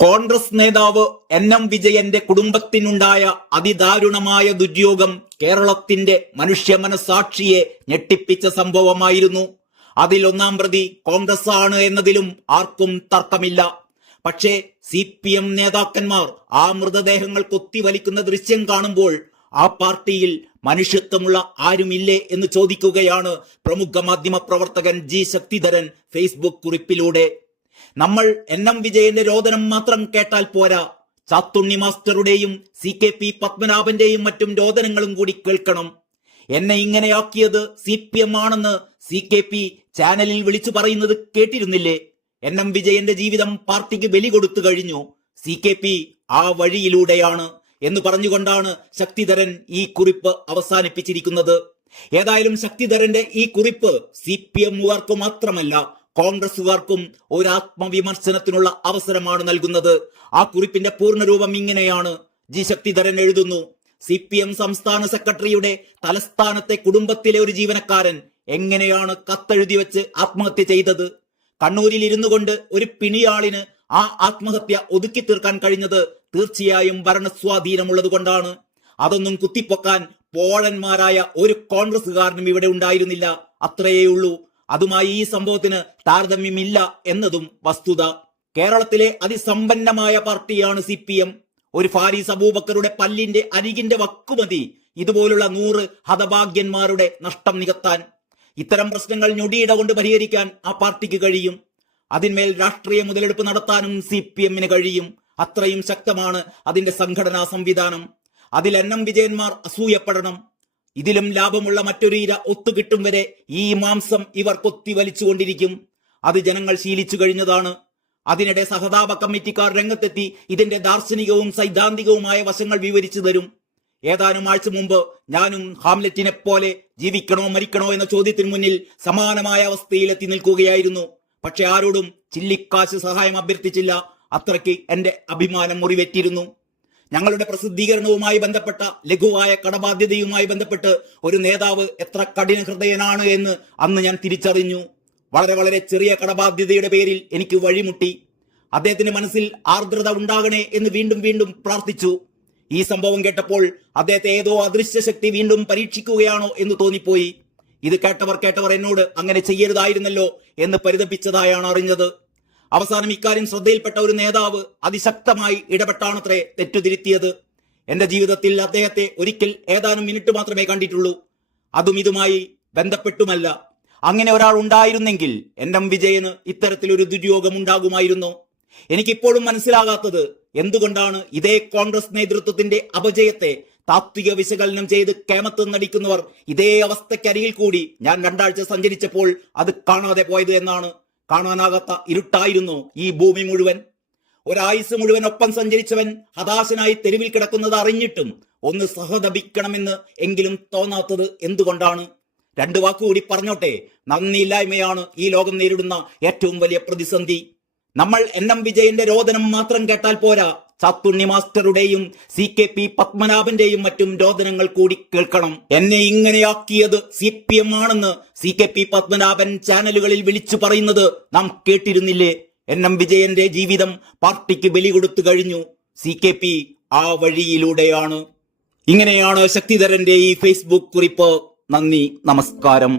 കോൺഗ്രസ് നേതാവ് എൻ വിജയന്റെ കുടുംബത്തിനുണ്ടായ അതിദാരുണമായ ദുര്യോഗം കേരളത്തിന്റെ മനുഷ്യ മനസാക്ഷിയെ ഞെട്ടിപ്പിച്ച സംഭവമായിരുന്നു. അതിൽ ഒന്നാം പ്രതി കോൺഗ്രസ് ആണ് എന്നതിലും ആർക്കും തർക്കമില്ല. പക്ഷേ CPM നേതാക്കന്മാർ ആ മൃതദേഹങ്ങൾ കൊത്തിവലിക്കുന്ന ദൃശ്യം കാണുമ്പോൾ ആ പാർട്ടിയിൽ മനുഷ്യത്വമുള്ള ആരുമില്ലേ എന്ന് ചോദിക്കുകയാണ് പ്രമുഖ മാധ്യമ പ്രവർത്തകൻ ജി ശക്തിധരൻ ഫേസ്ബുക്ക് കുറിപ്പിലൂടെ. നമ്മൾ എൻ വിജയന്റെ രോദനം മാത്രം കേട്ടാൽ പോരാ, ചാത്തുണ്ണി മാസ്റ്ററുടെയും CKP പത്മനാഭന്റെയും മറ്റും രോദനങ്ങളും കൂടി കേൾക്കണം. എന്നെ ഇങ്ങനെയാക്കിയത് CPM ആണെന്ന് CKP ചാനലിൽ വിളിച്ചു പറയുന്നത് കേട്ടിരുന്നില്ലേ? എൻ വിജയന്റെ ജീവിതം പാർട്ടിക്ക് ബലി കൊടുത്തു കഴിഞ്ഞു, CKP ആ വഴിയിലൂടെയാണ് എന്ന് പറഞ്ഞുകൊണ്ടാണ് ശക്തിധരൻ ഈ കുറിപ്പ് അവസാനിപ്പിച്ചിരിക്കുന്നത്. ഏതായാലും ശക്തിധരന്റെ ഈ കുറിപ്പ് CPMകാർക്ക് മാത്രമല്ല കോൺഗ്രസുകാർക്കും ഒരു ആത്മവിമർശനത്തിനുള്ള അവസരമാണ് നൽകുന്നത്. ആ കുറിപ്പിന്റെ പൂർണ്ണരൂപം ഇങ്ങനെയാണ്. ജി ശക്തിധരൻ എഴുതുന്നു: CPM സംസ്ഥാന സെക്രട്ടറിയുടെ തലസ്ഥാനത്തെ കുടുംബത്തിലെ ഒരു ജീവനക്കാരൻ എങ്ങനെയാണ് കത്തെഴുതി വെച്ച് ആത്മഹത്യ ചെയ്തത്? കണ്ണൂരിൽ ഇരുന്നു കൊണ്ട് ഒരു പിണിയാളിന് ആ ആത്മഹത്യ ഒതുക്കി തീർക്കാൻ കഴിഞ്ഞത് തീർച്ചയായും ഭരണസ്വാധീനമുള്ളത് കൊണ്ടാണ്. അതൊന്നും കുത്തിപ്പൊക്കാൻ പോഴന്മാരായ ഒരു കോൺഗ്രസുകാരനും ഇവിടെ ഉണ്ടായിരുന്നില്ല, അത്രയേ ഉള്ളൂ. അതുമായി ഈ സംഭവത്തിന് താരതമ്യമില്ല എന്നതും വസ്തുത. കേരളത്തിലെ അതിസമ്പന്നമായ പാർട്ടിയാണ് CPM. ഒരു ഫാരിസ് അബൂബക്കറുടെ പല്ലിന്റെ അരികിന്റെ വക്കുമതി ഇതുപോലുള്ള 100 ഹതഭാഗ്യന്മാരുടെ നഷ്ടം നികത്താൻ. ഇത്തരം പ്രശ്നങ്ങൾ ഞൊടിയിട കൊണ്ട് പരിഹരിക്കാൻ ആ പാർട്ടിക്ക് കഴിയും. അതിന്മേൽ രാഷ്ട്രീയ മുതലെടുപ്പ് നടത്താനും CPMന് കഴിയും. അത്രയും ശക്തമാണ് അതിന്റെ സംഘടനാ സംവിധാനം. അതിൽ എൻ വിജയന്മാർ അസൂയപ്പെടണം. ഇതിലും ലാഭമുള്ള മറ്റൊരു ഇര ഒത്തുകിട്ടും വരെ ഈ മാംസം ഇവർ കൊത്തി വലിച്ചുകൊണ്ടിരിക്കും. അത് ജനങ്ങൾ ശീലിച്ചു കഴിഞ്ഞതാണ്. അതിനിടെ സഹതാപ കമ്മിറ്റിക്കാർ രംഗത്തെത്തി ഇതിന്റെ ദാർശനികവും സൈദ്ധാന്തികവുമായ വശങ്ങൾ വിവരിച്ചു തരും. ഏതാനും ആഴ്ച മുമ്പ് ഞാനും ഹാംലെറ്റിനെ പോലെ ജീവിക്കണോ മരിക്കണോ എന്ന ചോദ്യത്തിന് മുന്നിൽ സമാനമായ അവസ്ഥയിലെത്തി നിൽക്കുകയായിരുന്നു. പക്ഷെ ആരോടും ചില്ലിക്കാശ് സഹായം അഭ്യർത്ഥിച്ചില്ല. അത്രയ്ക്ക് എന്റെ അഭിമാനം മുറിവേറ്റിരുന്നു. ഞങ്ങളുടെ പ്രസിദ്ധീകരണവുമായി ബന്ധപ്പെട്ട ലഘുവായ കടബാധ്യതയുമായി ബന്ധപ്പെട്ട് ഒരു നേതാവ് എത്ര കഠിന ഹൃദയനാണ് എന്ന് അന്ന് ഞാൻ തിരിച്ചറിഞ്ഞു. വളരെ വളരെ ചെറിയ കടബാധ്യതയുടെ പേരിൽ എനിക്ക് വഴിമുട്ടി. അദ്ദേഹത്തിന്റെ മനസ്സിൽ ആർദ്രത ഉണ്ടാകണേ എന്ന് വീണ്ടും വീണ്ടും പ്രാർത്ഥിച്ചു. ഈ സംഭവം കേട്ടപ്പോൾ അദ്ദേഹത്തെ ഏതോ അദൃശ്യ ശക്തി വീണ്ടും പരീക്ഷിക്കുകയാണോ എന്ന് തോന്നിപ്പോയി. ഇത് കേട്ടവർ എന്നോട് അങ്ങനെ ചെയ്യരുതായിരുന്നല്ലോ എന്ന് പരിതപിച്ചതായാണ് അറിഞ്ഞത്. അവസാനം ഇക്കാര്യം ശ്രദ്ധയിൽപ്പെട്ട ഒരു നേതാവ് അതിശക്തമായി ഇടപെട്ടാണത്രേ തെറ്റുതിരുത്തിയത്. എന്റെ ജീവിതത്തിൽ അദ്ദേഹത്തെ ഒരിക്കൽ ഏതാനും മിനിറ്റ് മാത്രമേ കണ്ടിട്ടുള്ളൂ, അതും ഇതുമായി ബന്ധപ്പെട്ടുമല്ല. അങ്ങനെ ഒരാൾ ഉണ്ടായിരുന്നെങ്കിൽ എൻ വിജയന് ഇത്തരത്തിലൊരു ദുര്യോഗം ഉണ്ടാകുമായിരുന്നു. എനിക്കിപ്പോഴും മനസ്സിലാകാത്തത് എന്തുകൊണ്ടാണ് ഇതേ കോൺഗ്രസ് നേതൃത്വത്തിന്റെ അപജയത്തെ താത്വിക വിശകലനം ചെയ്ത് കേമത്ത് നടിക്കുന്നവർ ഇതേ അവസ്ഥക്കരികിൽ കൂടി ഞാൻ 2 ആഴ്ച സഞ്ചരിച്ചപ്പോൾ അത് കാണാതെ പോയത് എന്നാണ്. കാണാനാകാത്ത ഇരുട്ടായിരുന്നു ഈ ഭൂമി മുഴുവൻ. ഒരായുസ് മുഴുവൻ ഒപ്പം സഞ്ചരിച്ചവൻ ഹതാശനായി തെരുവിൽ കിടക്കുന്നത് അറിഞ്ഞിട്ടും ഒന്ന് സഹതപിക്കണമെന്ന് എങ്കിലും തോന്നാത്തത് എന്തുകൊണ്ടാണ്? 2 വാക്കുകൂടി പറഞ്ഞോട്ടെ. നന്ദിയില്ലായ്മയാണ് ഈ ലോകം നേരിടുന്ന ഏറ്റവും വലിയ പ്രതിസന്ധി. നമ്മൾ എൻ വിജയന്റെ രോദനം മാത്രം കേട്ടാൽ പോരാ, ചാത്തുണ്ണി മാസ്റ്ററുടെയും CKP പത്മനാഭന്റെയും മറ്റും രോദനങ്ങൾ കൂടി കേൾക്കണം. എന്നെ ഇങ്ങനെയാക്കിയത് CPM ആണെന്ന് CKP പത്മനാഭൻ ചാനലുകളിൽ വിളിച്ചു പറയുന്നത് നാം കേട്ടിരുന്നില്ലേ? എൻ വിജയന്റെ ജീവിതം പാർട്ടിക്ക് ബലി കൊടുത്തു കഴിഞ്ഞു, CKP ആ വഴിയിലൂടെയാണ്. ഇങ്ങനെയാണ് ശക്തിധരന്റെ ഈ ഫേസ്ബുക്ക് കുറിപ്പ്. നന്ദി, നമസ്കാരം.